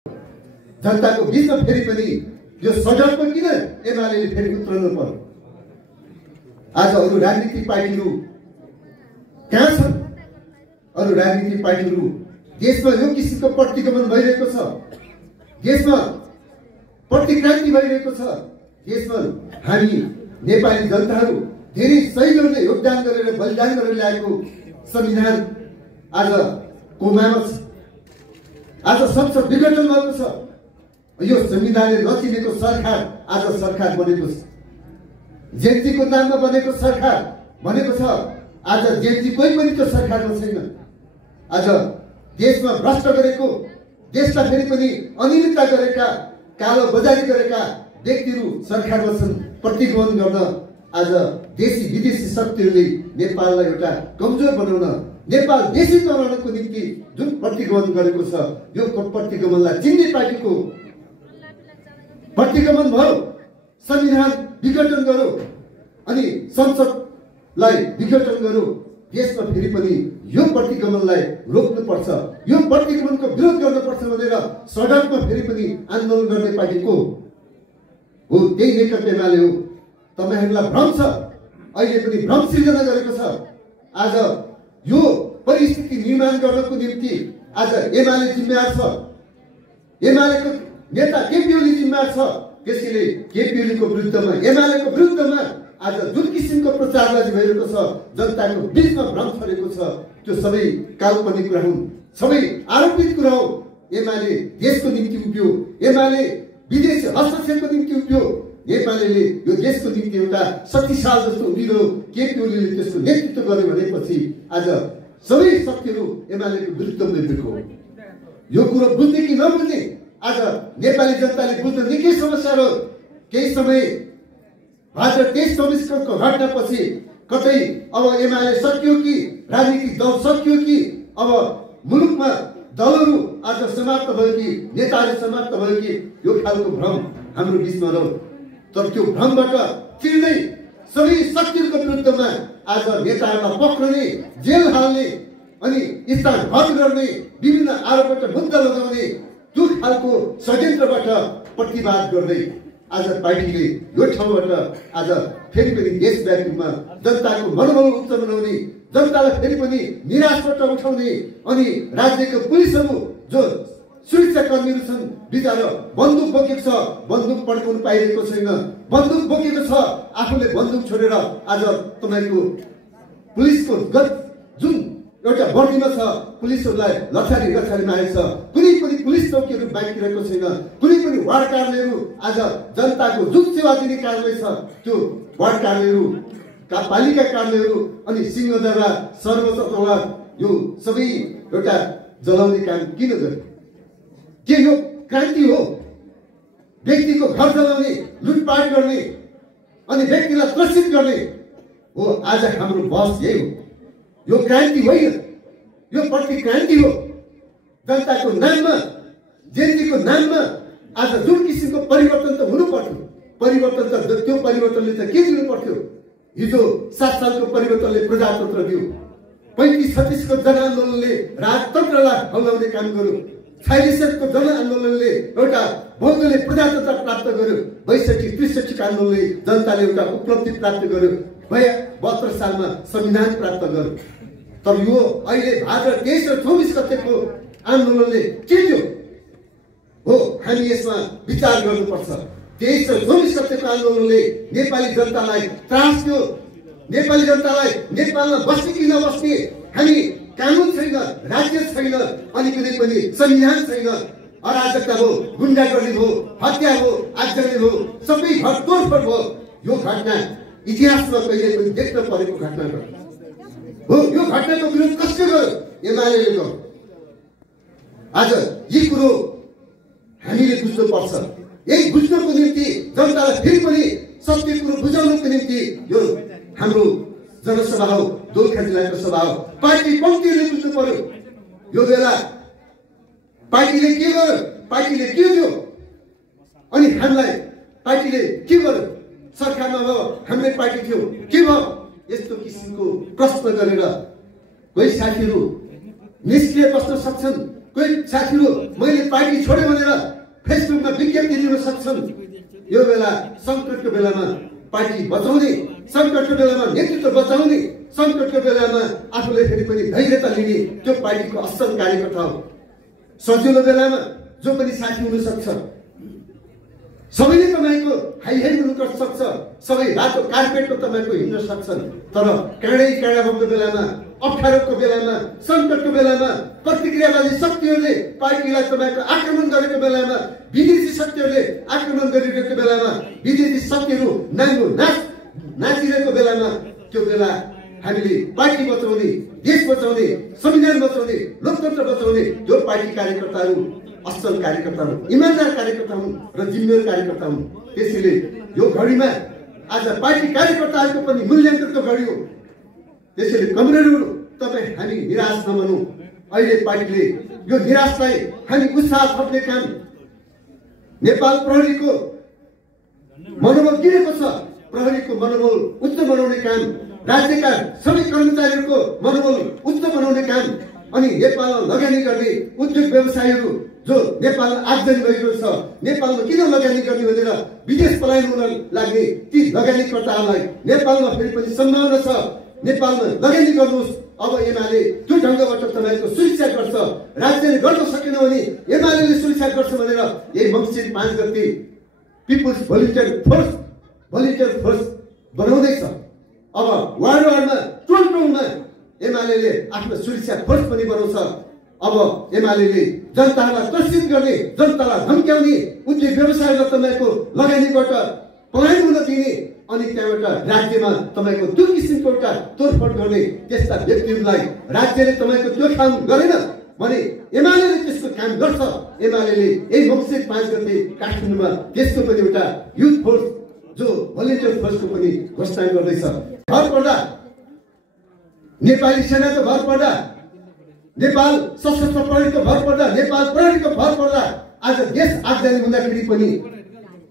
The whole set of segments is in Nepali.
जनताको बीचमा फेरि पनि यो सडकमा किन एमाले फेरि उत्रनु पर्यो? आज अरू राजनीतिक पार्टीहरू कहाँ छन्? अरू राजनीतिक पार्टीहरू देशमा यो किसिमको प्रतिगमन भइरहेको छ, देशमा प्रतिक्रान्ति भइरहेको छ। देशमा हामी नेपाली जनताहरू धेरै सैनिकहरूले योगदान गरेर बलिदान गरेर ल्याएको संविधान आज कोमामा छ, आज संसद विघटन भएको छ। यो संविधानले नचिनेको सरकार आज सरकार बनेको छ, जेएनजीको नाममा बनेको सरकार बनेको छ। आज जेएनजी कोही पनि त्यो सरकारमा छैन। आज देशमा भ्रष्ट गरेको, देशलाई फेरि पनि अनियमितता गरेका, कालो बजारी गरेका व्यक्तिहरू सरकारमा छन्। प्रतिगमन गर्न आज देशी विदेशी शक्तिहरूले नेपाललाई एउटा कमजोर बनाउन, नेपाल देशी बनाउनको निम्ति जुन प्रतिगमन गरेको छ, यो प्रतिगमनलाई चिन्ने पार्टीको प्रतिगमन भयो। संविधान विघटन गर्यो अनि संसदलाई विघटन गर्यो। देशमा फेरि पनि यो प्रतिगमनलाई रोक्नुपर्छ, यो प्रतिगमनको विरोध गर्नुपर्छ भनेर सडकमा फेरि पनि आन्दोलन गर्ने पार्टीको हो त्यही नेकपा एमाले हो। तपाईहरुलाई भ्रम छ, अहिले पनि भ्रम सृजना गरेको छ। आज यो परिस्थिति निर्माण गर्नको निम्ति आज एमाले जिम्मेवार छ, एमालेको नेता केपी ओली जिम्मेवार छ। त्यसैले केपी ओलीको विरुद्धमा, एमालेको विरुद्धमा आज जुन किसिमको प्रचारबाजी भइरहेको छ, जनताको बीचमा भ्रम छरेको छ, त्यो सबै काल्पनिक कुरा हुन्, सबै आरोपित कुरा हो। एमाले देशको निम्ति उभियो, एमाले विदेशी हस्तक्षेपको निम्ति उभियो, नेपालले यो देशको निम्ति एउटा शक्तिशाल जस्तो उभियो। केपी ओलीले त्यसको नेतृत्व गर्यो भनेपछि आज सबै शक्तिहरू एमालेको विरुद्धमा उभिएको हो। यो कुरो बुझ्ने कि नबुझ्ने आज नेपाली जनताले बुझ्न निकै समस्या हो। केही समय भाद्र 23-24 घटनापछि कतै अब एमाले सकियो कि राजनीतिक दल सकियो कि अब मुलुकमा दलहरू आज समाप्त भयो कि नेताहरू समाप्त भयो कि यो खालको भ्रम हाम्रो बीचमा रह्यो। तर त्यो भ्रमबाट चिर्दै सबै शक्तिहरूको विरुद्धमा आज नेताहरूलाई पक्रने, जेल हाल्ने अनि स्थान भङ्ग गर्ने, विभिन्न आरोपबाट मुद्दा लगाउने त्यो खालको षड्यन्त्रबाट प्रतिवाद गर्दै आज पार्टीले यो ठाउँबाट आज फेरि पनि देशव्यापी रूपमा जनताको मनोबल उच्च बनाउने, जनतालाई फेरि पनि निराशबाट उठाउने अनि राज्यको पुलिसहरू जो सुरक्षा कर्मीहरू छन् बिचारा बन्दुक बोकेको छ, बन्दुक पड्काउन पाइरहेको छैन, बन्दुक बोकेको छ, आफूले बन्दुक छोडेर आज तपाईको पुलिसको जुन एउटा बर्दीमा छ, पुलिसहरूलाई लछारी मारेको छ। कुनै पनि पुलिस चौकीहरू बाँकिरहेको छैन, कुनै पनि वार्ड कार्यालयहरू आज जनताको जुन सेवा दिने कार्यालय छ त्यो वार्ड कार्यालयहरू, पालिका कार्यालयहरू अनि सिंहदरबार, सर्वोच्च अदालत यो सबै एउटा जलाउने काम किन गर्यो? के यो क्रान्ति हो? व्यक्तिको घर जलाउने, लुटपाट गर्ने अनि व्यक्तिलाई त्रसित गर्ने हो आज हाम्रो बस यही हो। यो क्रान्ति होइन, यो प्रतिक्रान्ति हो। जनताको नाममा, जेएनजीको नाममा आज जुन किसिमको परिवर्तन त हुनु पर्थ्यो, परिवर्तन त त्यो परिवर्तनले त के दिनु पर्थ्यो? हिजो 7 सालको परिवर्तनले प्रजातन्त्र दियो, 35-36 को जनआन्दोलनले राजतन्त्रलाई हल्लाउने काम गर्यो, 46 को जनआन्दोलनले एउटा भौगोलिक प्रजातन्त्र प्राप्त गर्यो, 62-63 को आन्दोलनले जनताले एउटा उपलब्धि प्राप्त गर्यो, 72 सालमा संविधान प्राप्त गर्यो। तर यो अहिले भाद्र 23 र 24 गतेको आन्दोलनले के दियो हो? हामी यसमा विचार गर्नुपर्छ। 23 र 24 गतेको आन्दोलनले नेपाली जनतालाई त्रास दियो, नेपाली जनतालाई नेपालमा बस्ने कि नबस्ने, हामी कानुन छैन, राज्य छैन अनि कुनै पनि संविधान छैन, अराजकता हो, गुण्डागर्दी हो, हत्या हो, आगजनी हो, सबै तोडफोड हो। यो घटना इतिहासमा कहिले पनि देख्न परेको घटना हो। यो घटनाको विरोध कसले गर्यो? एमालेले गर्यो। आज यी कुरो हामीले बुझ्नुपर्छ। यही बुझ्नको निम्ति जनतालाई फेरि पनि सत्य कुरो बुझाउनको निम्ति यो हाम्रो जनसभा हो, दोलखा जिल्लाको सभा हो। पार्टी पङ्क्तिले बुझ्नु पर्यो। यो बेला पार्टीले के गर्यो, पार्टीले के दियो अनि हामीलाई पार्टीले के गर्यो? सरकारमा भयो, हाम्रै पार्टी थियो, के भयो? यस्तो किसिमको प्रश्न गरेर कोही साथीहरू निष्क्रिय बस्न सक्छन्, कोही साथीहरू मैले पार्टी छोड्यो भनेर फेसबुकमा विज्ञप्ति दिन सक्छन्। यो बेला सङ्कटको बेलामा पार्टी बचाउने, सङ्कटको बेलामा नेतृत्व बचाउने, सङ्कटको बेलामा आफूले फेरि पनि धैर्यता लिने त्यो पार्टीको असल कार्यकर्ता हो। सजिलो बेलामा जो पनि साथी हुन सक्छ, सबैले तपाईँको हाई हुन सक्छ, सबै रातो कार्पेटको तपाईँको हिँड्न सक्छन्। तर काँडै काँडा भएको बेलामा, अप्ठ्यारोको बेलामा, सङ्कटको बेलामा प्रतिक्रियावादी शक्तिहरूले पार्टीलाई तपाईँको आक्रमण गरेको बेलामा, विदेशी शक्तिहरूले आक्रमण गरिरहेको बेलामा, विदेशी शक्तिहरू नाङ्गो नाचिरहेको बेलामा, त्यो बेला हामीले पार्टी बचाउने, देश बचाउने, संविधान बचाउने, लोकतन्त्र बचाउने जो पार्टी कार्यकर्ताहरू असल कार्यकर्ता हुन्, इमानदार कार्यकर्ता हुन् र जिम्मेवार कार्यकर्ता हुन्। त्यसैले यो घडीमा आज पार्टी कार्यकर्ताहरूको पनि मूल्याङ्कनको घडी हो। त्यसैले कमरेडहरू तपाईँ हामी निराश नबनौँ। अहिले पार्टीले यो निराशलाई हामी उत्साह थप्ने काम, नेपाल प्रहरीको मनोबल गिरेको छ, प्रहरीको मनोबल उच्च बनाउने काम, राज्यका सबै कर्मचारीहरूको मनोबल उच्च बनाउने काम, अनि नेपालमा लगानी गर्ने उद्योग व्यवसायीहरू जो नेपाल आगजनी भइरहेको छ, नेपालमा किन लगानी गर्ने भनेर विदेश पलायन हुन लाग्ने ती लगानीकर्ताहरूलाई नेपालमा फेरि पनि सम्भावना छ, नेपालमा लगानी गर्नुहोस्। अब एमाले त्यो ढङ्गबाट तपाईँको सुरक्षा गर्छ, राज्यले गर्न सकेन भने एमाले सुरक्षा गर्छ भनेर यही मङ्सिर 5 गते पिपुल्स भोलिन्टियर फोर्स बनाउँदैछ। अब वार्ड वार्डमा, टोल टोलमा एमाले आफ्नो सुरक्षा फोर्स पनि बनाउँछ। अब एमाले जनतालाई त्रसित गर्ने, जनतालाई धम्क्याउने, उद्योग व्यवसायलाई तपाईँको लगानीबाट पलायन हुन दिने, अनि त्यहाँबाट राज्यमा तपाईँको त्यो किसिमको एउटा तोडफोड गर्ने त्यस्ता व्यक्तिहरूलाई राज्यले तपाईँको त्यो काम गरेन भने एमाले त्यसको काम गर्छ। एमाले यही मङ्सिर 5 गते काठमाडौँमा त्यसको पनि एउटा युथ फोर्स जो भलिन्टियर फोर्सको पनि घोषणा गर्दैछ। भर पर्दा नेपाली सेनाको भर पर्दा, नेपाल सशस्त्र प्रहरीको भर पर्दा, नेपाल प्रहरीको भर पर्दा आज देश आगजनी हुँदाखेरि पनि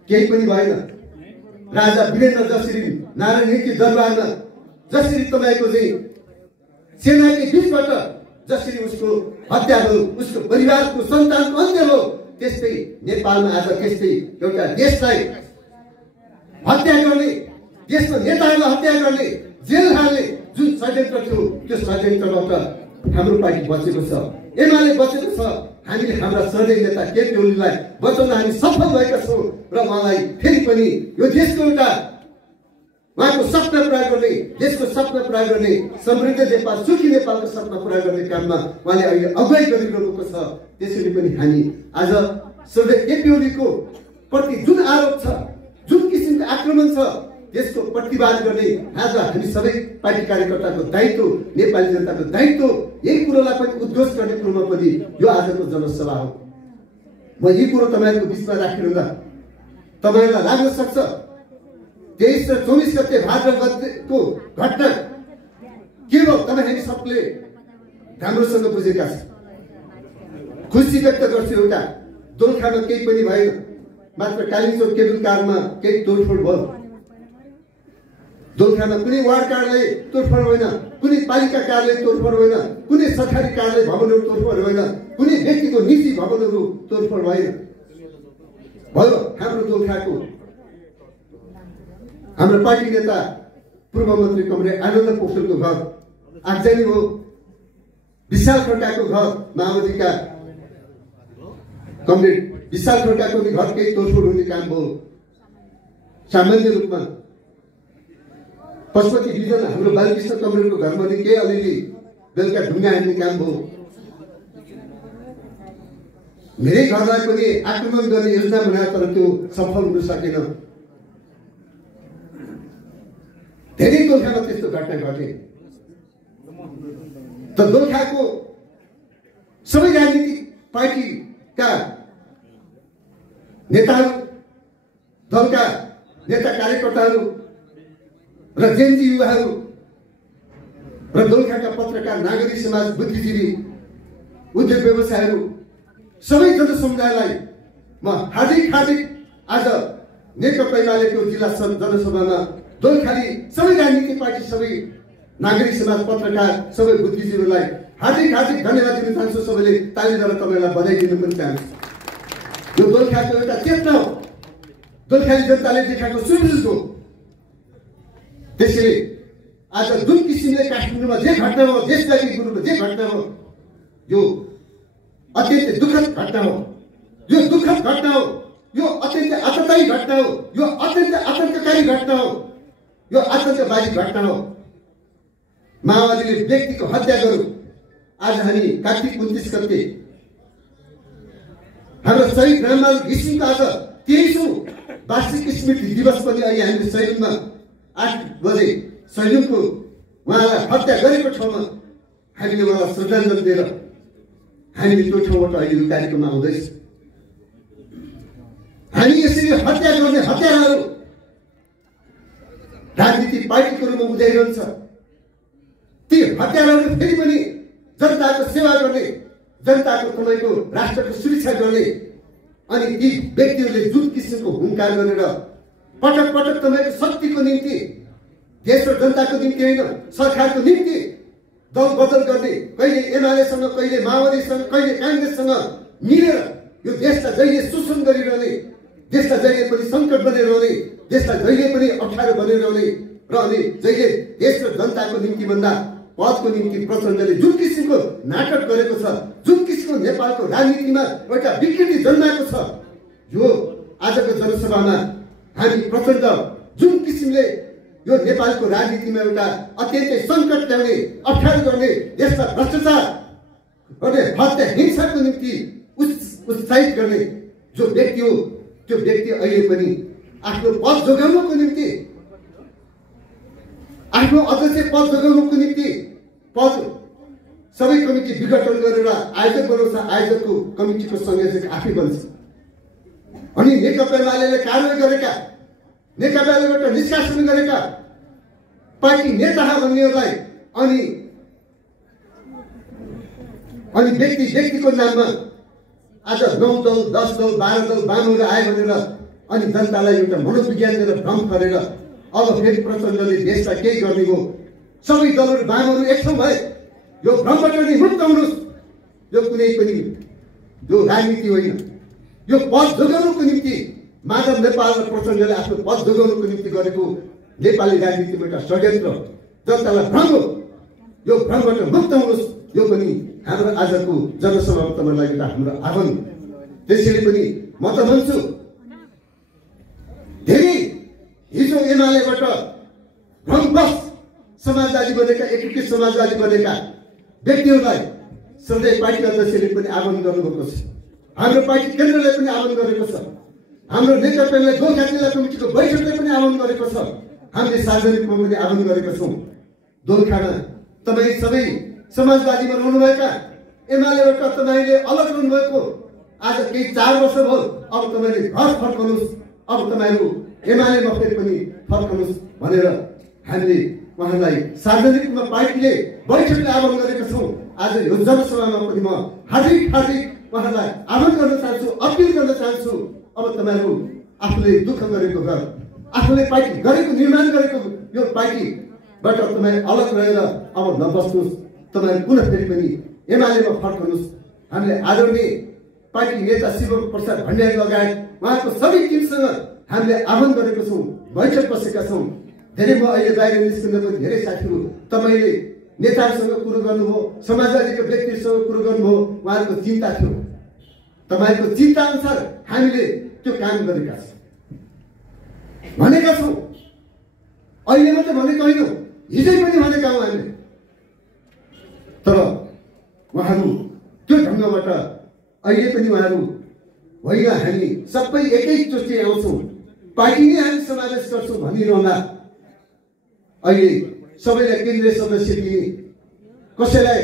केही पनि भएन। राजा वीरेन्द्र जसरी नारायणकी दरबारमा जसरी तपाईँको चाहिँ सेनाकै बिचबाट जसरी उसको हत्या भयो, उसको परिवारको सन्तानको अन्त्य भयो, त्यस्तै नेपालमा आज त्यस्तै एउटा देशलाई हत्या गर्ने, देशमा नेताहरूलाई हत्या गर्ने, जेल हाल्ने जुन षड्यन्त्र थियो त्यो षड्यन्त्रबाट हाम्रो पार्टी बचेको छ, एमाले बचेको छ। हामीले हाम्रा श्रद्धेय नेता केपी ओलीलाई बचाउन हामी सफल भएका छौँ र उहाँलाई फेरि पनि यो देशको एउटा उहाँको सपना पुरा गर्ने, देशको सपना पुरा गर्ने, समृद्ध नेपाल, सुखी नेपालको सपना पुरा गर्ने काममा उहाँले अहिले अगुवाई गरिरहेको छ। त्यसैले पनि हामी आज श्रद्धेय केपी ओलीको प्रति जुन आरोप छ, जुन किसिमको आक्रमण छ, त्यसको प्रतिवाद गर्ने आज हामी सबै पार्टी कार्यकर्ताको दायित्व, नेपाली जनताको दायित्व, यही कुरोलाई पनि उद्घोष गर्ने कुरोमा पनि यो आजको जनसभा हो। म यही कुरो तपाईँहरूको बिचमा राखिरहँदा तपाईँहरूलाई लाग्न सक्छ 23 र 24 गते भाद्र गतेको घटना के हो, तपाईँ हामी सबले राम्रोसँग बुझेका छौँ। खुसी व्यक्त गर्छु, एउटा दोलखामा केही पनि भएन, मात्र कालिम्पोङ केबल कारमा केही तोडफोड भयो। दोलखामा कुनै वार्ड कार्यालय तोडफोड होइन, कुनै पालिका कार्यालय तोडफोड होइन, कुनै सरकारी कार्यालय भवनहरू तोडफोड होइन, कुनै व्यक्तिको निजी भवनहरू तोडफोड भएन। भयो हाम्रो दोलखाको हाम्रो पार्टी नेता पूर्व मन्त्री कमरेड आनन्द पोखरेलको घर आगजनी हो, विशाल खड्काको घर माओवादीका कमरेड विशाल खड्काको घर केही तोडफोड हुने काम भयो। सामान्य रूपमा पशुपति विजन हाम्रो बालकृष्ण कमरेडको घरमा केही अलिअलि बेलुका ढुङ्गा हान्ने काम भयो। मेरै घरलाई पनि आक्रमण गर्ने योजना बनायो तर त्यो सफल हुन सकेन। धेरै दोलखामा त्यस्तो घटना घटे। त दोलखाको सबै राजनीतिक पार्टीका नेताहरू, दलका नेता कार्यकर्ताहरू र जेनजी युवाहरू र दोलखाका पत्रकार, नागरिक समाज, बुद्धिजीवी, उद्योग व्यवसायहरू, सबै जनसमुदायलाई म हार्दिक आज नेकपा एमालेको जिल्ला जनसभामा दोलखाली सबै राजनीतिक पार्टी, सबै नागरिक समाज, पत्रकार, सबै बुद्धिजीवीलाई हार्दिक हार्दिक धन्यवाद दिन चाहन्छु। सबैले तालीद्वारा तपाईँलाई बधाई दिन पनि चाहन्छु। यो दोलखाको एउटा चेतना हो, दोलखाली जनताले देखाएको सुनिश्चित हो। त्यसैले आज जुन किसिमले काठमाडौँमा जे घटना हो, देशव्यापी रूपमा जे घटना हो, यो अत्यन्तै दुःखद घटना हो। यो दुःखद घटना हो, यो अत्यन्तै आतंककारी घटना हो, यो अत्यन्तै आतंककारी घटना हो, यो आतंकवादी घटना हो। माओवादीले व्यक्तिको हत्या गर्यो। आज हामी कार्तिक 29 गते हाम्रो शहीद रामलाल घिसिङको आज 23औं वार्षिक स्मृति दिवस पनि अहिले हामीले सैलुङमा 8 बजे सैलुङको उहाँलाई हत्या गरेको ठाउँमा हामीले उहाँलाई श्रद्धाञ्जली दिएर हामीले त्यो ठाउँबाट अहिले यो कार्यक्रममा आउँदैछ। हामी यसरी हत्या गर्ने हत्याराहरू राजनीतिक पार्टीको रूपमा उदाइरहन्छ। ती हत्याराहरू फेरि पनि जनताको सेवा गर्ने, जनताको तपाईँको राष्ट्रको सुरक्षा गर्ने अनि ती व्यक्तिहरूले जुन किसिमको हुङ्कार गरेर पटक पटक तपाईँको शक्तिको निम्ति, देश र जनताको निम्ति होइन, सरकारको निम्ति दल बदल गर्ने, कहिले एमालेसँग, कहिले माओवादीसँग, कहिले काङ्ग्रेससँग मिलेर यो देशलाई जहिले शोषण गरिरहने, देशलाई जहिले पनि सङ्कट बनिरहने, देशलाई जहिले पनि अप्ठ्यारो बनिरहने र अनि जहिले देश र जनताको निम्ति भन्दा पदको निम्ति प्रचण्डले जुन किसिमको नाटक गरेको छ, जुन किसिमको नेपालको राजनीतिमा एउटा विकृति जन्माएको छ, यो आजको जनसभामा हामी प्रचण्ड जुन किसिमले यो नेपालको राजनीतिमा एउटा अत्यन्तै सङ्कट ल्याउने, अप्ठ्यारो गर्ने, देशलाई भ्रष्टाचार गर्ने, हत्या हिंसाको निम्ति उत्साहित गर्ने जो व्यक्ति हो, त्यो व्यक्ति अहिले पनि आफ्नो पद जोगाउनको निम्ति, आफ्नो अध्यक्ष पद जोगाउनको निम्ति पद सबै कमिटी विघटन गरेर आयोजक बनाउँछ। आयोजकको कमिटीको संयोजक आफै बन्छ। अनि नेकपा एमाले कारवाही गरेका, नेकपा एमालेबाट निष्कासन गरेका पार्टी नेता भन्नेहरूलाई अनि व्यक्तिको नाममा आज 9 दल, 10 दल, 12 दल बानुहरू आयो भनेर अनि जनतालाई एउटा मनोविज्ञान दिएर भ्रम गरेर अब फेरि प्रचण्डले देशलाई केही गर्ने हो। सबै दलहरू बानुहरू एक ठाउँ भए यो भ्रमबाट नि मुक्त हुनुहोस्। यो कुनै पनि यो राजनीति होइन, यो पद जोगाउनुको निम्ति माधव नेपाल र प्रचण्डले आफ्नो पद जोगाउनुको निम्ति गरेको नेपाली राजनीतिमा एउटा षड्यन्त्र, जनतालाई भ्रम हो। यो भ्रमबाट मुक्त हुनुहोस्। यो पनि हाम्रो आजको जनसभामा तपाईँलाई एउटा हाम्रो आह्वान। त्यसैले पनि म त भन्छु, धेरै हिजो एमालेबाट भ्रमवश समाजवादी बनेका, एकीकृत समाजवादी बनेका व्यक्तिहरूलाई सधैँ पार्टी अध्यक्षले पनि आह्वान गर्नुभएको छ। हाम्रो पार्टी केन्द्रले पनि आह्वान गरेको छ। हाम्रो नेकपाले गोर्खा जिल्ला कमिटीको बैठकले पनि आह्वान गरेको छ। हामीले सार्वजनिकमा पनि आह्वान गरेका छौँ। दोलखामा तपाईँ सबै समाजवादीमा रहनुभएका, एमालेबाट तपाईँले अलग रहनुभएको आज केही 4 वर्ष भयो, अब तपाईँले घर फर्कनुहोस्, अब तपाईँहरू एमालेमा फेरि पनि फर्कनुहोस् भनेर हामीले उहाँलाई सार्वजनिकमा पार्टीले बैठकले आह्वान गरेका छौँ। आज यो जनसभामा पनि म हार्दिक उहाँलाई आह्वान गर्न चाहन्छु, अपिल गर्न चाहन्छु। अब तपाईँहरू आफूले दुःख गरेको घर, आफूले पार्टी गरेको, निर्माण गरेको यो पार्टीबाट तपाईँ अलग रहेर अब नबस्नुहोस्। तपाईँहरू पुनः फेरि पनि एमालेमा फर्कनुहोस्। हामीले आदरणीय पार्टी नेता शिव प्रसाद भण्डारी लगायत उहाँको सबै टिमसँग हामीले आह्वान गरेको छौँ, बैठक बसेका छौँ। धेरै म अहिले बाहिर निस्किँदा पनि धेरै साथीहरू तपाईँले नेताहरूसँग कुरो गर्नुभयो, समाजवादीको व्यक्तिहरूसँग कुरो गर्नुभयो, उहाँहरूको चिन्ता थियो। तपाईँहरूको चिन्ता अनुसार हामीले त्यो काम गरेका छौँ, भनेका छौँ। अहिले मात्रै भनेको होइन, हिजै पनि भनेका हौँ हामीले। तर उहाँहरू त्यो ढङ्गबाट अहिले पनि उहाँहरू होइन, हामी सबै एकैचोटि आउँछौँ, पार्टी नै हामी समावेश गर्छौँ भनिरहँदा अहिले सबैलाई केन्द्रीय सदस्य दिने, कसैलाई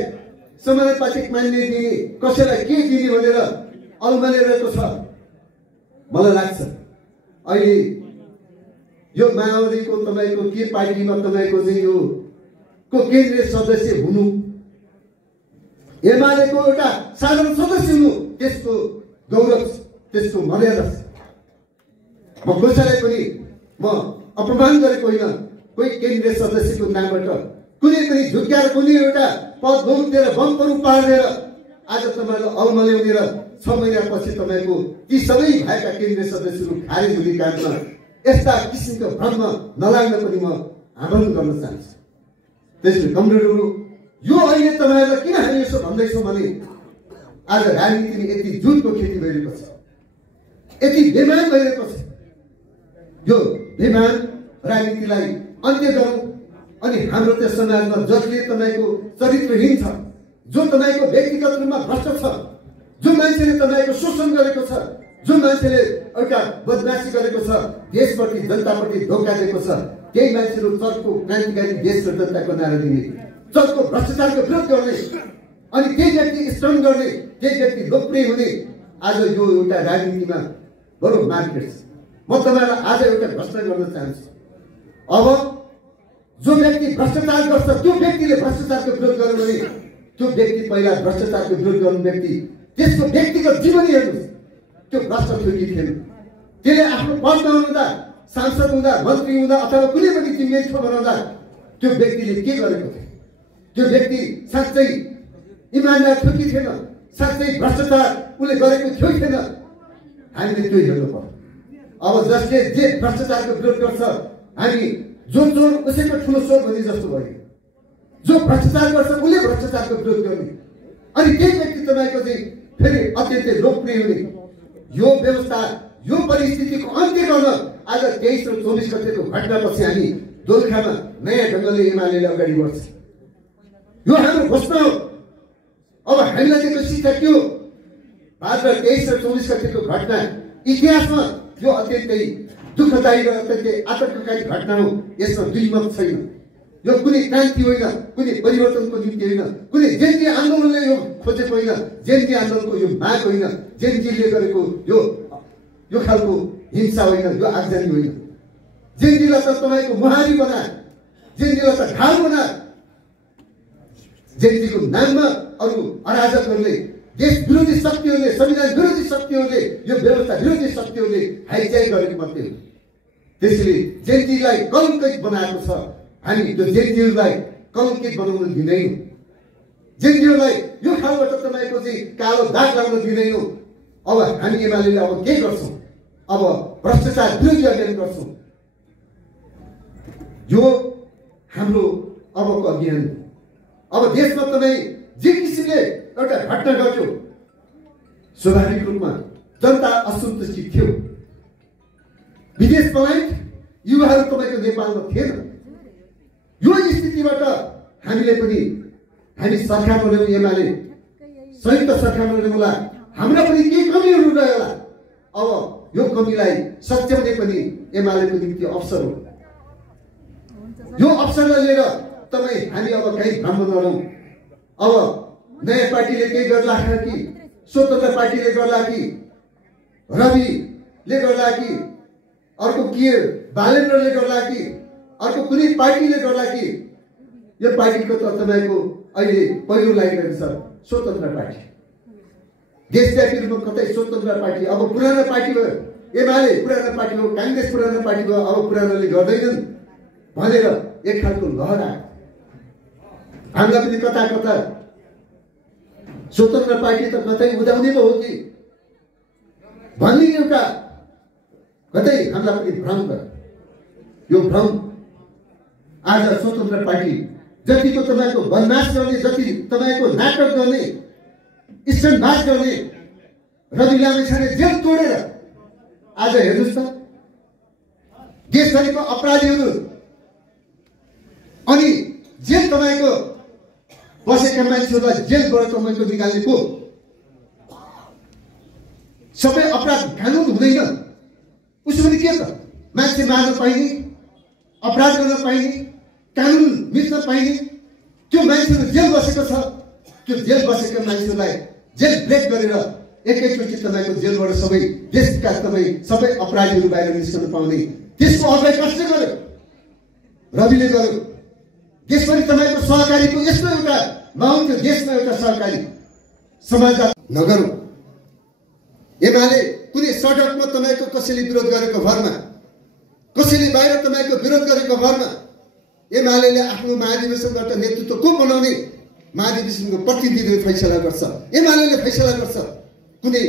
समानुपातिक मान्य दिने, कसैलाई के दिने भनेर अल्मलिरहेको छ। मलाई लाग्छ अहिले यो माओवादीको तपाईँको के पार्टीमा तपाईँको चाहिँ यो को केन्द्रीय सदस्य हुनु, एमालेको एउटा साधारण सदस्य हुनु, त्यसको गौरव, त्यसको मर्यादा छ। म कसैलाई पनि म अपमान गरेको होइन। कोही केन्द्रीय सदस्यको नामबाट कुनै पनि झुक्क्याएर कुनै एउटा पद बहुतेर बमहरू पार्देर आज तपाईँहरू अवमल्याउने र 6 महिनापछि तपाईँको ती सबै भएका केन्द्रीय सदस्यहरू खारेज हुने कारणमा यस्ता किसिमको भ्रम नलाग्न पनि म आह्वान गर्न चाहन्छु। त्यसैले कमरेडहरू, यो अहिले तपाईँहरूलाई किन हामी यसो भन्दैछौँ भने आज राजनीतिमा यति जुटको खेती भइरहेको छ, यति बेमान भइरहेको छ। यो बेमान राजनीतिलाई अन्त्य गरौँ। अनि हाम्रो त्यो समाजमा जसले तपाईँको चरित्रहीन छ, जो तपाईँको व्यक्तिगत रूपमा भ्रष्ट छ, जो मान्छेले तपाईँको शोषण गरेको छ, जो मान्छेले एउटा बदमासी गरेको छ, देशप्रति जनताप्रति धोका दिएको छ, त्यही मान्छेहरू चर्को क्रान्तिकारी देश र जनताको नारा दिने, चर्को भ्रष्टाचारको विरोध गर्ने, अनि त्यही व्यक्ति स्ट्रङ गर्ने, त्यही व्यक्ति लोकप्रिय हुने आज यो एउटा राजनीतिमा बडो मार्केट छ। म तपाईँलाई आज एउटा घोषणा गर्न चाहन्छु। अब जो व्यक्ति भ्रष्टाचार गर्छ त्यो व्यक्तिले भ्रष्टाचारको विरोध गर्नु भने त्यो व्यक्ति पहिला भ्रष्टाचारको विरोध गर्ने व्यक्ति त्यसको व्यक्तिगत जीवन हेर्नुहोस्, त्यो भ्रष्ट थियो कि थिएन, त्यसले आफ्नो पदमा हुँदा, सांसद हुँदा, मन्त्री हुँदा अथवा कुनै पनि जिम्मेवारी बनाउँदा त्यो व्यक्तिले के गरेको थियो, त्यो व्यक्ति साँच्चै इमानदार थियो कि थिएन, साँच्चै भ्रष्टाचार उसले गरेको थियो कि थिएन, हामीले त्यो हेर्नु पर्छ। अब जसले जे भ्रष्टाचारको विरोध गर्छ, हामी जो चोर उसैको ठुलो चोर भन्ने जस्तो भयो। जो भ्रष्टाचार गर्छ उसले भ्रष्टाचारको विरोध गर्ने, अनि त्यही व्यक्ति तपाईँको चाहिँ फेरि अत्यन्तै लोकप्रिय हुने। यो व्यवस्था, यो परिस्थितिको अन्त्य गर्न आज 23 र 24 गतेको घटनापछि हामी दोलखामा नयाँ ढङ्गले एमाले अगाडि बढ्छ। यो हाम्रो घोषणा हो। अब हामीलाई दिएको शिक्षा के हो? भाद्र 23 र 24 गतेको घटना इतिहासमा यो अत्यन्तै दुःखदायी र अत्यन्तै आतंककारी घटना हो। यसमा दुई मत छैन। यो कुनै क्रान्ति होइन, कुनै परिवर्तनको निम्ति होइन, कुनै जेनजी आन्दोलनले यो खोजेको होइन, जेनजी आन्दोलनको यो माग होइन, जेनजीले गरेको यो खालको हिंसा होइन, यो आगजनी होइन। जेनजीलाई त तपाईँको मुहारी बना, जेनजीलाई त ढाल बना। जेनजीको नाममा अरू अराजकहरूले, देश विरोधी शक्तिहरूले, संविधान विरोधी शक्तिहरूले, यो व्यवस्था विरोधी शक्तिहरूले हाइज्याक गरेको मात्रै हो। त्यसैले जेनजीलाई कलङ्कित बनाएको छ। हामी त्यो जेनजीहरूलाई कलङ्कित बनाउन दिँदैनौँ। जेनजीहरूलाई यो खालबाट तपाईँको चाहिँ कालो दाग लगाउन दिँदैनौँ। अब हामी एमाले अब के गर्छौँ? अब भ्रष्टाचार विरोधी अभियान गर्छौँ। यो हाम्रो अबको अभियान। अब देशमा तपाईँ जे किसिमले एउटा घटना घट्यो, स्वाभाविक रूपमा जनता असन्तुष्टि थियो। विदेश पलायन युवाहरू तपाईँको नेपालमा थिएन। यो स्थितिबाट हामीले पनि हामी सरकारमा ल्याउँ, एमाले संयुक्त सरकारमा ल्याउँला। हाम्रा पनि केही कमीहरू रहेला। अब यो कमीलाई सच्याउने पनि एमालेको निम्ति अवसर हो। यो अवसरलाई लिएर तपाईँ हामी अब कहीँ भ्रम नरौँ। अब नयाँ पार्टीले केही गर्ला कि, स्वतन्त्र पार्टीले गर्ला कि, रविले गर्ला कि, अर्को के बालेन्द्रले गर्ला कि, अर्को कुनै पार्टीले गर्ला कि, यो पार्टीको त तपाईँको अहिले पहिलो लागिरहेको छ स्वतन्त्र पार्टी। देशव्यापी रूपमा कतै स्वतन्त्र पार्टी। अब पुरानो पार्टी भयो, एमाले पुरानो पार्टी हो, काङ्ग्रेस पुरानो पार्टी भयो, अब पुरानोले गर्दैनन् भनेर एक खालको लहर आयो। हामीलाई पनि कता कता स्वतन्त्र पार्टी त कतै उदाउने पो हो कि भन्ने एउटा कतै हामीलाई पनि भ्रम गर्यो। यो भ्रम आज स्वतन्त्र पार्टी जतिको तपाईँको बदमास गर्ने, जति तपाईँको नाटक गर्ने, स्टन्टबाज गर्ने, रवि लामिछाने जेल तोडेर आज हेर्नुहोस् त देशभरिको अपराधीहरू अनि जेल तपाईँको बसेका मान्छेहरूलाई जेलबाट तपाईँको निकाल्ने को? सबै अपराध कानुन हुँदैन। उसो पनि के त मान्छे मार्न पाइने, अपराध गर्न पाइने, कानुन मिच्न पाइने त्यो मान्छेहरू जेल बसेको छ। त्यो जेल बसेका मान्छेहरूलाई जेल ब्रेक गरेर एकैचोटि तपाईँको जेलबाट सबै देशका तपाईँ सबै अपराधीहरू बाहिर निस्कन पाउने त्यसको अभ्यास कसले गर्यो? रविले गर्यो। देशभरि तपाईँको सहकारीको यस्तो एउटा माहौल थियो, देशमा एउटा सहकारी समाज नगरौँ। एमाले कुनै सडकमा तपाईँको कसैले विरोध गरेको भरमा, कसैले बाहिर तपाईँको विरोध गरेको भरमा एमाले आफ्नो महाधिवेशनबाट नेतृत्व को बनाउने महाधिवेशनको प्रतिनिधिले फैसला गर्छ, एमाले फैसला गर्छ। कुनै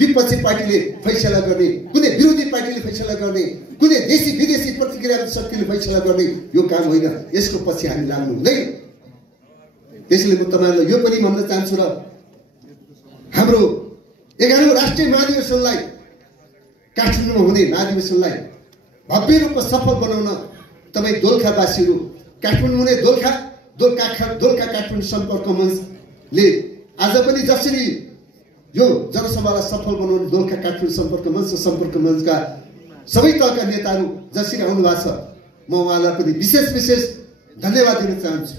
विपक्षी पार्टीले फैसला गर्ने, कुनै विरोधी पार्टीले फैसला गर्ने, कुनै देशी विदेशी प्रतिक्रियावादी शक्तिले फैसला गर्ने यो काम होइन। यसको पछि हामी लाग्नु हुँदैन। त्यसैले म तपाईहरुलाई यो पनि भन्न चाहन्छु र हाम्रो 11औं राष्ट्रिय महाधिवेशनलाई काठमाडौँमा हुने महाधिवेशनलाई भव्य रूपमा सफल बनाउन तपाई दोलखावासीहरू काठमाडौँ हुने दोलखा काठमाडौँ सम्पर्क मञ्चले आज पनि जसरी यो जनसभालाई सफल बनाउन दोलखा काठमाडौँ सम्पर्क मञ्चका सबै तहका नेताहरू जसरी आउनु भएको छ, म उहाँलाई पनि विशेष धन्यवाद दिन चाहन्छु।